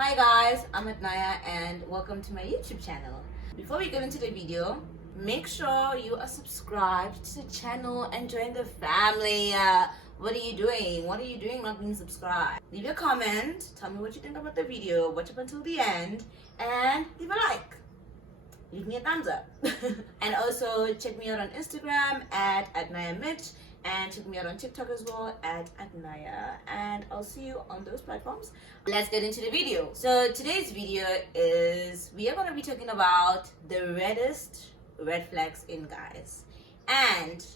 Hi guys, I'm theadnaya and welcome to my YouTube channel. Before we get into the video, make sure you are subscribed to the channel and join the family. What are you doing? What are you doing not being subscribed? Leave a comment, tell me what you think about the video, watch up until the end, and leave a like. Leave me a thumbs up. And also check me out on Instagram at theadnaya and check me out on TikTok as well at theadnaya, and I'll see you on those platforms. Let's get into the video. So today's video is we are going to be talking about the reddest red flags in guys. And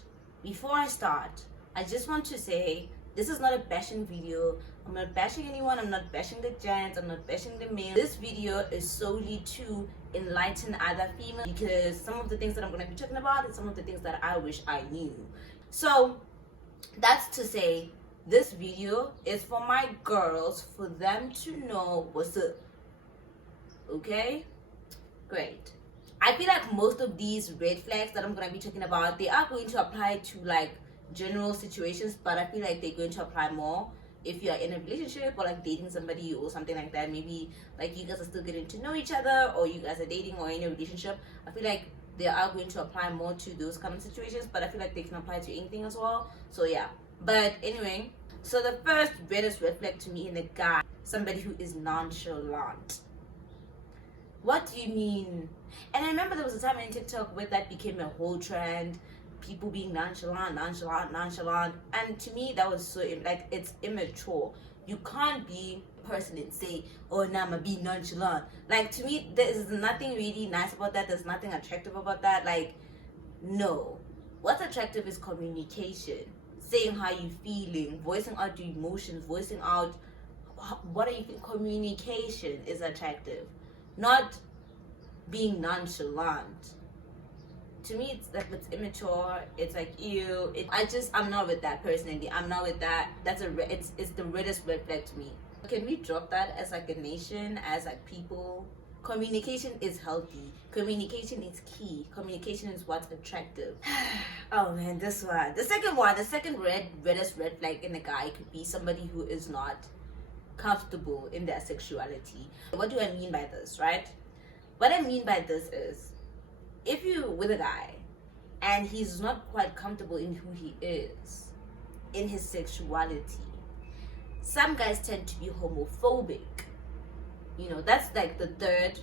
before I start, I just want to say this is not a bashing video. I'm not bashing anyone. I'm not bashing the gents. I'm not bashing the male. This video is solely to enlighten other females, because some of the things that I'm going to be talking about is some of the things that I wish I knew. So that's to say, this video is for my girls, for them to know what's up. Okay? Great. I feel like most of these red flags that I'm going to be talking about, they are going to apply to like general situations, but I feel like they're going to apply more if you're in a relationship or like dating somebody or something like that. Maybe like you guys are still getting to know each other, or you guys are dating or in a relationship. I feel like they are going to apply more to those kind of situations, but I feel like they can apply to anything as well. So yeah, but anyway, so the first reddest red flag to me in a guy, somebody who is nonchalant. What do you mean? And I remember there was a time in TikTok where that became a whole trend, people being nonchalant. And to me, that was so, like, it's immature. You can't be a person and say, oh, nah, I'ma be nonchalant. Like, to me, there's nothing really nice about that. There's nothing attractive about that. Like, no. What's attractive is communication. Saying how you're feeling, voicing out your emotions, voicing out what are you feeling. Communication is attractive, not being nonchalant. To me, it's like, it's immature. It's like, ew. I'm not with that personally. I'm not with that. It's the reddest red flag to me. Can we drop that as like a nation, as like people? Communication is healthy. Communication is key. Communication is what's attractive. Oh man, this one. The second reddest red flag in a guy could be somebody who is not comfortable in their sexuality. What do I mean by this, right? What I mean by this is, if you're with a guy and he's not quite comfortable in who he is, in his sexuality, some guys tend to be homophobic. You know, that's like the third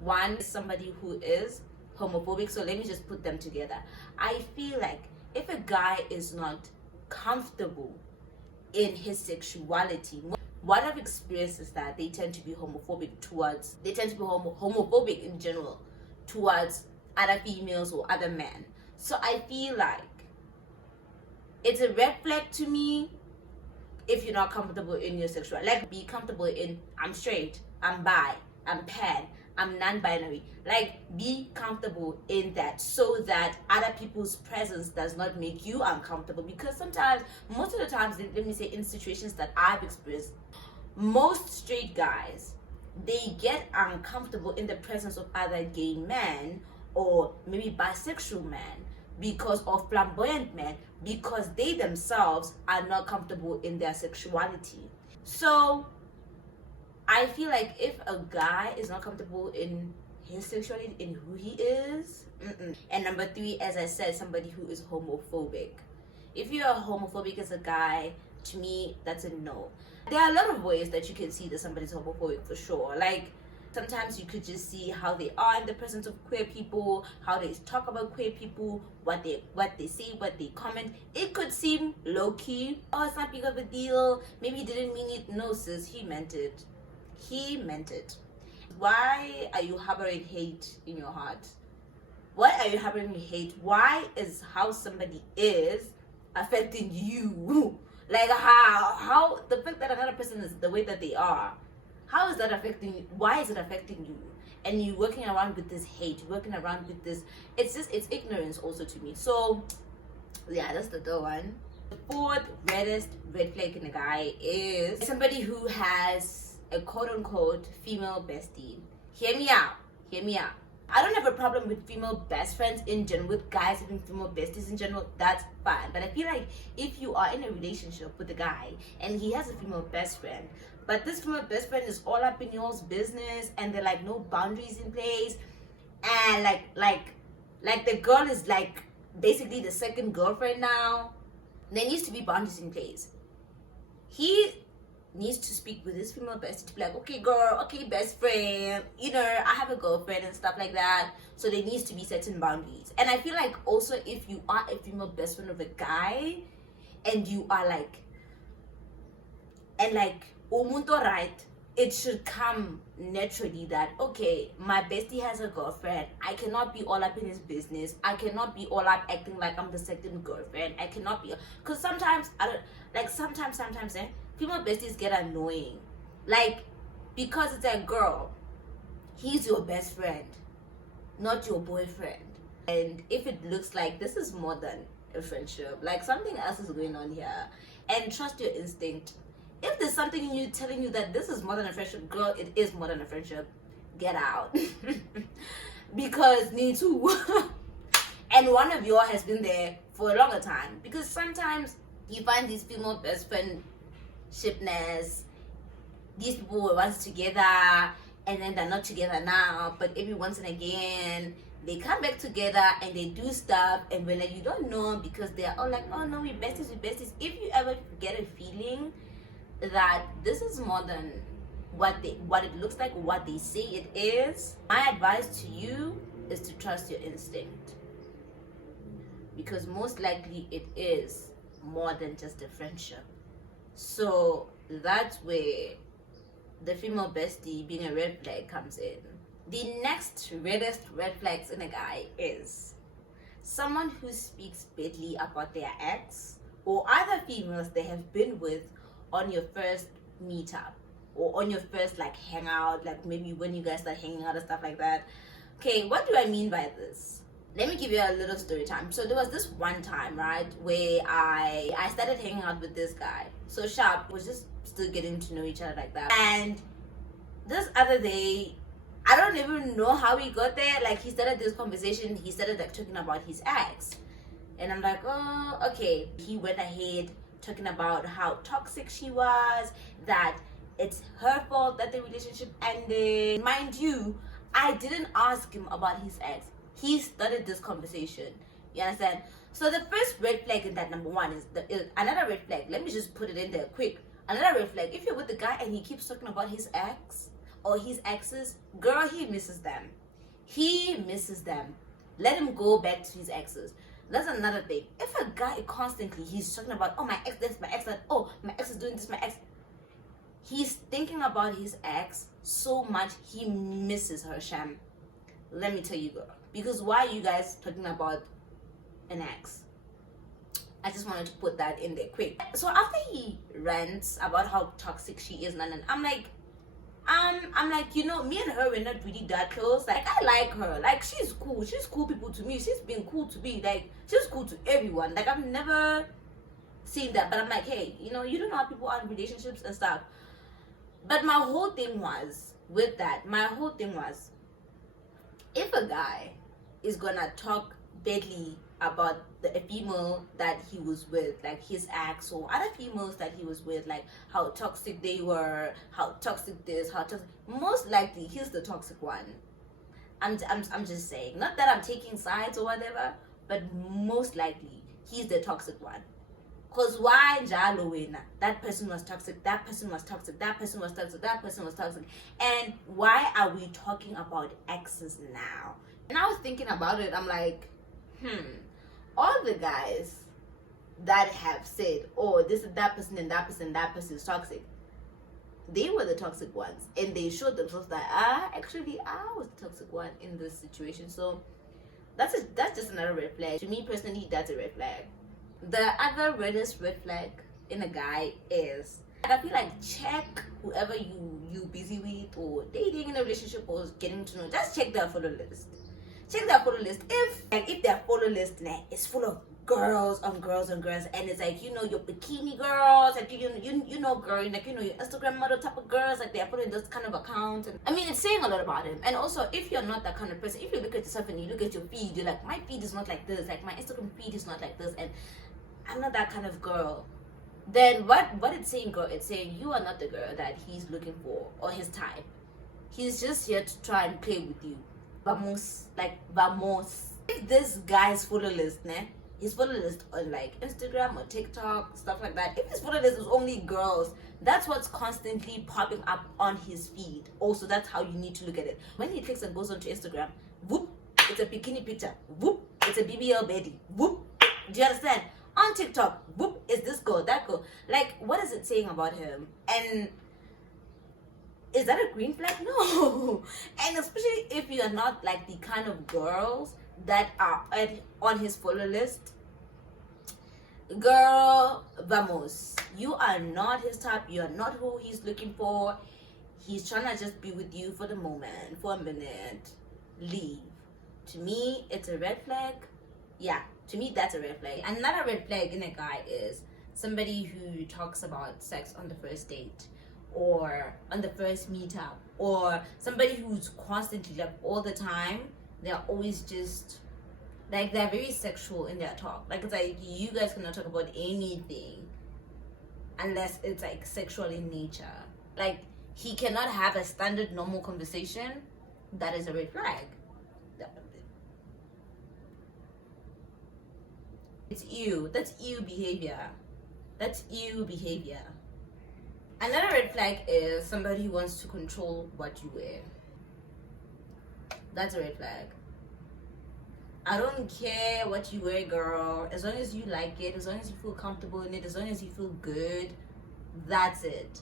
one, somebody who is homophobic. So let me just put them together. I feel like if a guy is not comfortable in his sexuality, what I've experienced is that they tend to be homophobic homophobic in general towards other females or other men. So I feel like it's a red flag to me if you're not comfortable in your sexual. Like, be comfortable in, I'm straight, I'm bi, I'm pan, I'm non-binary. Like, be comfortable in that, so that other people's presence does not make you uncomfortable. Because sometimes, most of the times, let me say, in situations that I've experienced, most straight guys, they get uncomfortable in the presence of other gay men or maybe bisexual men, because of flamboyant men, because they themselves are not comfortable in their sexuality. So I feel like if a guy is not comfortable in his sexuality, in who he is, And number three, as I said, somebody who is homophobic. If you're homophobic as a guy, to me, that's a no. There are a lot of ways that you can see that somebody's homophobic, for sure. Like, sometimes you could just see how they are in the presence of queer people, how they talk about queer people, what they say, what they comment. It could seem low-key. Oh, it's not big of a deal. Maybe he didn't mean it. No, sis, he meant it. He meant it. Why are you harboring hate in your heart? Why are you harboring hate? Why is how somebody is affecting you? Like, how the fact that another person is the way that they are, how is that affecting you? Why is it affecting you? And you working around with this hate, working around with this, it's ignorance also to me. So yeah, that's the third one. The fourth reddest red flag in a guy is somebody who has a quote-unquote female bestie. Hear me out. I don't have a problem with female best friends in general, with guys having female besties in general. That's fine. But I feel like if you are in a relationship with a guy and he has a female best friend, but this female best friend is all up in y'all's business, and there are like no boundaries in place, and like the girl is like basically the second girlfriend now. There needs to be boundaries in place. He needs to speak with his female bestie to be like, okay girl, okay best friend, you know, I have a girlfriend and stuff like that. So there needs to be certain boundaries. And I feel like also if you are a female best friend of a guy and you are like umuntu right, it should come naturally that, okay, my bestie has a girlfriend. I cannot be all up in his business. I cannot be all up acting like I'm the second girlfriend. I cannot be, because sometimes sometimes female besties get annoying, like, because it's a girl, he's your best friend, not your boyfriend. And if it looks like this is more than a friendship, like something else is going on here, and trust your instinct. If there's something in you telling you that this is more than a friendship, girl, it is more than a friendship, get out. Because need to. And one of y'all has been there for a longer time. Because sometimes you find these female best friend shipness, these people were once together and then they're not together now, but every once and again they come back together and they do stuff, and when you don't know, because they're all like, oh no, we besties. If you ever get a feeling that this is more than what it looks like, what they say it is, my advice to you is to trust your instinct, because most likely it is more than just a friendship. So that's where the female bestie being a red flag comes in. The next reddest red flags in a guy is someone who speaks badly about their ex or other females they have been with on your first meetup or on your first like hangout, like maybe when you guys start hanging out and stuff like that. Okay, what do I mean by this? Let me give you a little story time. So there was this one time, right, where I started hanging out with this guy. So Sharp was just still getting to know each other like that. And this other day, I don't even know how we got there. Like, he started this conversation. He started like talking about his ex. And I'm like, oh, okay. He went ahead talking about how toxic she was, that it's her fault that the relationship ended. Mind you, I didn't ask him about his ex. He started this conversation. You understand? So the first red flag in that number one is another red flag. Let me just put it in there quick. Another red flag. If you're with the guy and he keeps talking about his ex or his exes, girl, he misses them. He misses them. Let him go back to his exes. That's another thing. If a guy constantly he's talking about, oh, my ex this, my ex that, oh, my ex is doing this, my ex, he's thinking about his ex so much he misses her, Sham. Let me tell you, girl. Because why are you guys talking about an ex? I just wanted to put that in there quick. So after he rants about how toxic she is, and I'm like, you know, me and her were not really that close. Like, I like her. Like, she's cool. She's cool people to me. She's been cool to me. Like, she's cool to everyone. Like, I've never seen that. But I'm like, hey, you know, you don't know how people are in relationships and stuff. But my whole thing was, with that, if a guy is gonna talk badly about a female that he was with, like his ex or other females that he was with, like how toxic they were, how toxic this, how toxic, most likely he's the toxic one. I'm just saying, not that I'm taking sides or whatever, but most likely he's the toxic one. Cause why njalo wena? That person was toxic, that person was toxic, that person was toxic, that person was toxic. And why are we talking about exes now? And I was thinking about it, I'm like, all the guys that have said, oh, this is that person and that person, that person is toxic, they were the toxic ones. And they showed themselves that, actually, I was the toxic one in this situation. So that's just another red flag. To me personally, that's a red flag. The other reddest red flag in a guy is, I feel like, check whoever you busy with or dating in a relationship or getting to know, just check their photo list. Check their photo list. If their photo list is full of girls on girls on girls, and it's like, you know, your bikini girls, like you know girl, like, you know, your Instagram model type of girls, like they're putting those kind of accounts. And I mean, it's saying a lot about him. And also, if you're not that kind of person, if you look at yourself and you look at your feed, you're like, my feed is not like this, like my Instagram feed is not like this, and I'm not that kind of girl. then what it's saying, girl, it's saying you are not the girl that he's looking for or his type. He's just here to try and play with you. Vamos, like vamos. If this guy's follow list, his follow list on like Instagram or TikTok, stuff like that, if his follow list is only girls, that's what's constantly popping up on his feed. Also, that's how you need to look at it. When he clicks and goes onto Instagram, whoop, it's a bikini picture. Whoop, it's a BBL baby. Whoop, do you understand? On TikTok, whoop, is this girl, that girl. Like, what is it saying about him? And is that a green flag? No. And especially if you are not like the kind of girls that are on his follow list, girl, vamos. You are not his type. You are not who he's looking for. He's trying to just be with you for the moment, for a minute. Leave. To me, it's a red flag. Yeah, to me, that's a red flag. Another red flag in a guy is somebody who talks about sex on the first date, or on the first meetup, or somebody who's constantly, like, all the time, they're always just like, they're very sexual in their talk. Like, it's like you guys cannot talk about anything unless it's like sexual in nature. Like, he cannot have a standard normal conversation. That is a red flag. It's you. That's you behavior. That's you behavior. Another red flag is somebody who wants to control what you wear. That's a red flag. I don't care what you wear, girl. As long as you like it, as long as you feel comfortable in it, as long as you feel good, that's it.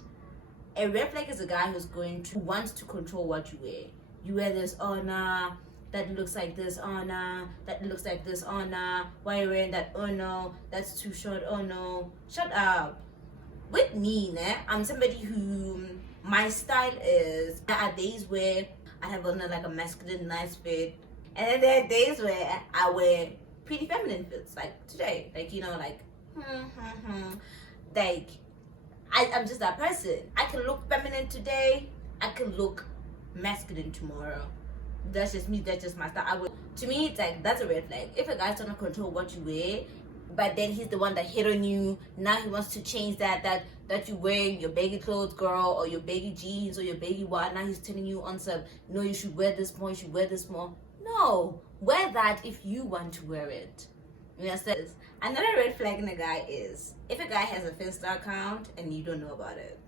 A red flag is a guy who wants to control what you wear. You wear this, oh nah, that looks like this, oh nah, that looks like this, oh nah, why are you wearing that, oh no, that's too short, oh no. Shut up. With me, I'm somebody who, my style is, there are days where I have on like a masculine nice fit, and then there are days where I wear pretty feminine fits, like today, like, you know, like, like, I'm just that person. I can look feminine today, I can look masculine tomorrow. That's just me, that's just my style. To me, it's like, that's a red flag. If a guy's trying to control what you wear, but then he's the one that hit on you, now he wants to change that you wearing your baggy clothes, girl, or your baggy jeans, or your baggy what, now he's telling you on some, no, you should wear this more, you should wear this more. No, wear that if you want to wear it. You understand? Another red flag in a guy is if a guy has a Finsta account and you don't know about it.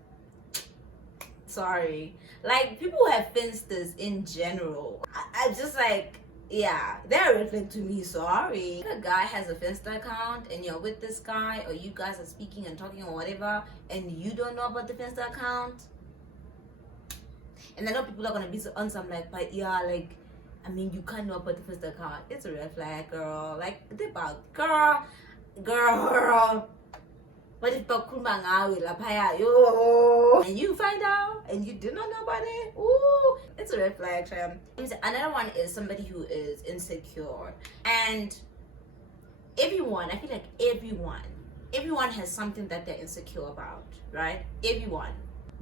Sorry. Like, people who have Finstas in general, I just like, yeah, they're a red flag to me. Sorry. If a guy has a Finsta account and you're with this guy, or you guys are speaking and talking or whatever, and you don't know about the Finsta account, and I know people are gonna be on some like, but yeah, like, I mean, you can't know about the Finsta account. It's a red flag, girl. Like, think about girl. What if and you find out and you do not know about it? Ooh, it's a red flag, fam. Another one is somebody who is insecure. And everyone, I feel like everyone has something that they're insecure about, right? Everyone.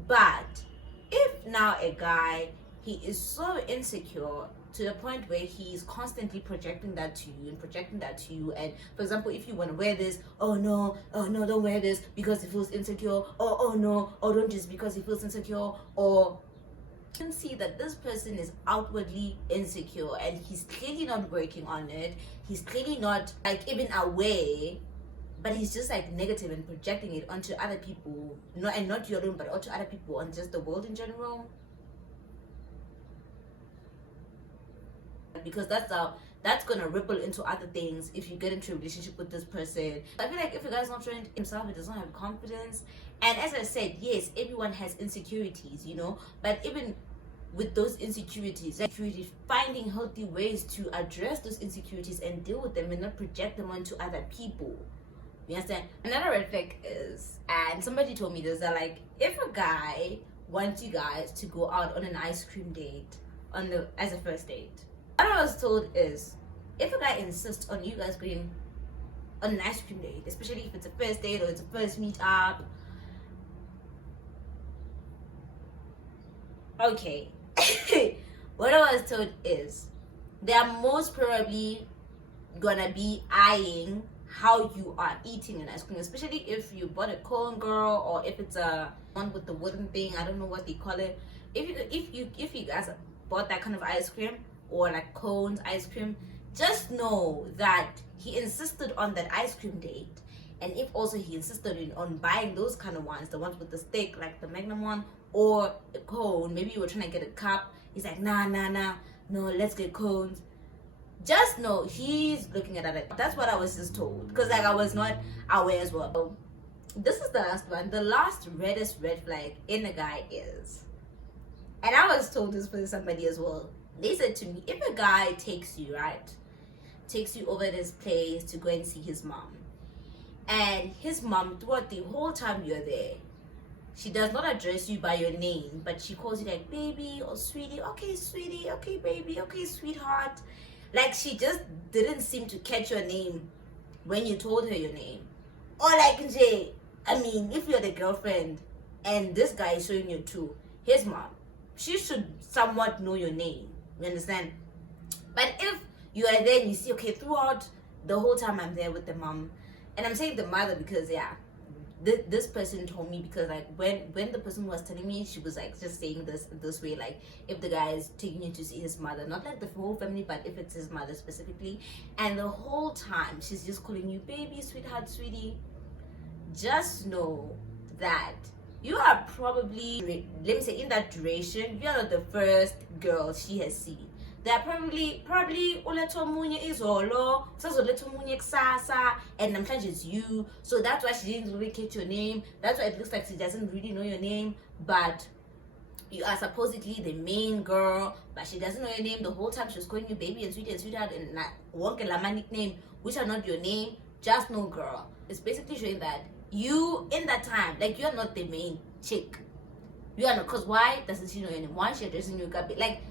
But if now a guy, he is so insecure to the point where he's constantly projecting that to you, and for example, if you want to wear this, oh no, don't wear this because he feels insecure, oh no, don't just because he feels insecure, or you can see that this person is outwardly insecure and he's clearly not working on it, he's clearly not like even aware, but he's just like negative and projecting it onto other people, and not you alone, but onto other people and just the world in general. Because that's gonna ripple into other things if you get into a relationship with this person. I feel like if a guy's not showing himself, he doesn't have confidence. And as I said, yes, everyone has insecurities, you know, but even with those insecurities, finding healthy ways to address those insecurities and deal with them and not project them onto other people. You understand? Another red flag is, and somebody told me this, that like, if a guy wants you guys to go out on an ice cream date as a first date, what I was told is, if a guy insists on you guys going on an ice cream date, especially if it's a first date or it's a first meet up, okay. What I was told is, they are most probably gonna be eyeing how you are eating an ice cream, especially if you bought a cone, girl, or if it's a one with the wooden thing. I don't know what they call it. If you guys bought that kind of ice cream, or like cones ice cream, just know that he insisted on that ice cream date. And if also he insisted on buying those kind of ones, the ones with the stick, like the Magnum one, or a cone, maybe you were trying to get a cup, he's like, nah, no, let's get cones. Just know he's looking at it. That's what I was just told, because like I was not aware as well. So, this is the last one. The last reddest red flag in a guy is, and I was told this by somebody as well. They said to me, if a guy takes you over to his place to go and see his mom, and his mom, throughout the whole time you're there, she does not address you by your name, but she calls you like baby or sweetie. Okay, sweetie. Okay, baby. Okay, sweetheart. Like she just didn't seem to catch your name when you told her your name. Or like, I mean, if you're the girlfriend and this guy is showing you to his mom, she should somewhat know your name. You understand? But if you are there and you see, okay, throughout the whole time I'm there with the mom, and I'm saying the mother because this person told me, because like when the person was telling me, she was like just saying this way, like if the guy is taking you to see his mother, not like the whole family, but if it's his mother specifically, and the whole time she's just calling you baby, sweetheart, sweetie, just know that you are probably, let me say, in that duration, you are not the first girl she has seen. They're probably uletho munye izolo, sazoletho munye kusasa, and sometimes it's you. So that's why she didn't really catch your name. That's why it looks like she doesn't really know your name. But you are supposedly the main girl, but she doesn't know your name. The whole time she was calling you baby and sweetheart and wonke lama nickname, which are not your name. Just know, girl. It's basically showing that you, in that time, like you're not the main chick. You are not, because why doesn't she know your name? Why is she addressing you like that, like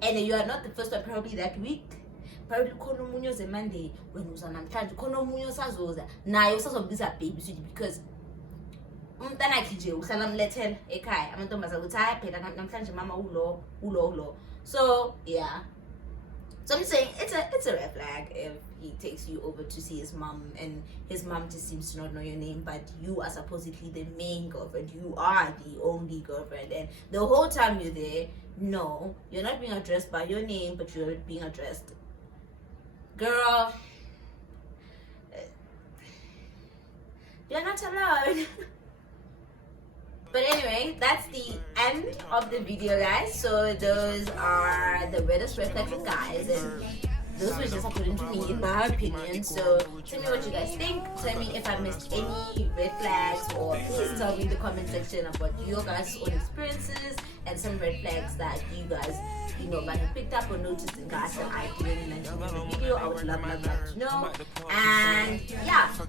and you are not the first one probably that week. Probably khona omunye oze Monday, when uza namhlanje khona omunye osazoza naye usazombiza baby sweetie, because umntanakhe nje uhlala mlethela ekhaya amantombazana ukuthi hayi phela namhlanje mama ulo. So yeah, so I'm saying it's a red flag if he takes you over to see his mom and his mom just seems to not know your name, but you are supposedly the main girlfriend. You are the only girlfriend, and the whole time you're there, no, you're not being addressed by your name, but you're being addressed, girl, you're not alone. But anyway, that's the end of the video, guys. So those are the reddest red flags for guys, and those were just according to me, in my opinion. So tell me what you guys think. Tell me if I missed any red flags, or please tell me in the comment section about your guys' own experiences and some red flags that you guys, might have picked up or noticed in guys that I didn't mention in the video. I would love to know. And yeah, so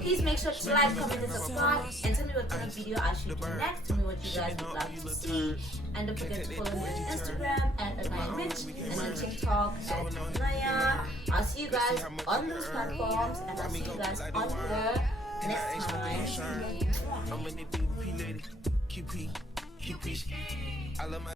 please make sure to like, comment, and subscribe, and tell me what kind of video I should do next. Tell me what you guys would love to see, and don't forget to follow me on Instagram at theadnaya, and on TikTok at theadnaya. I'll see you guys on those platforms, and I'll see you guys on here next time.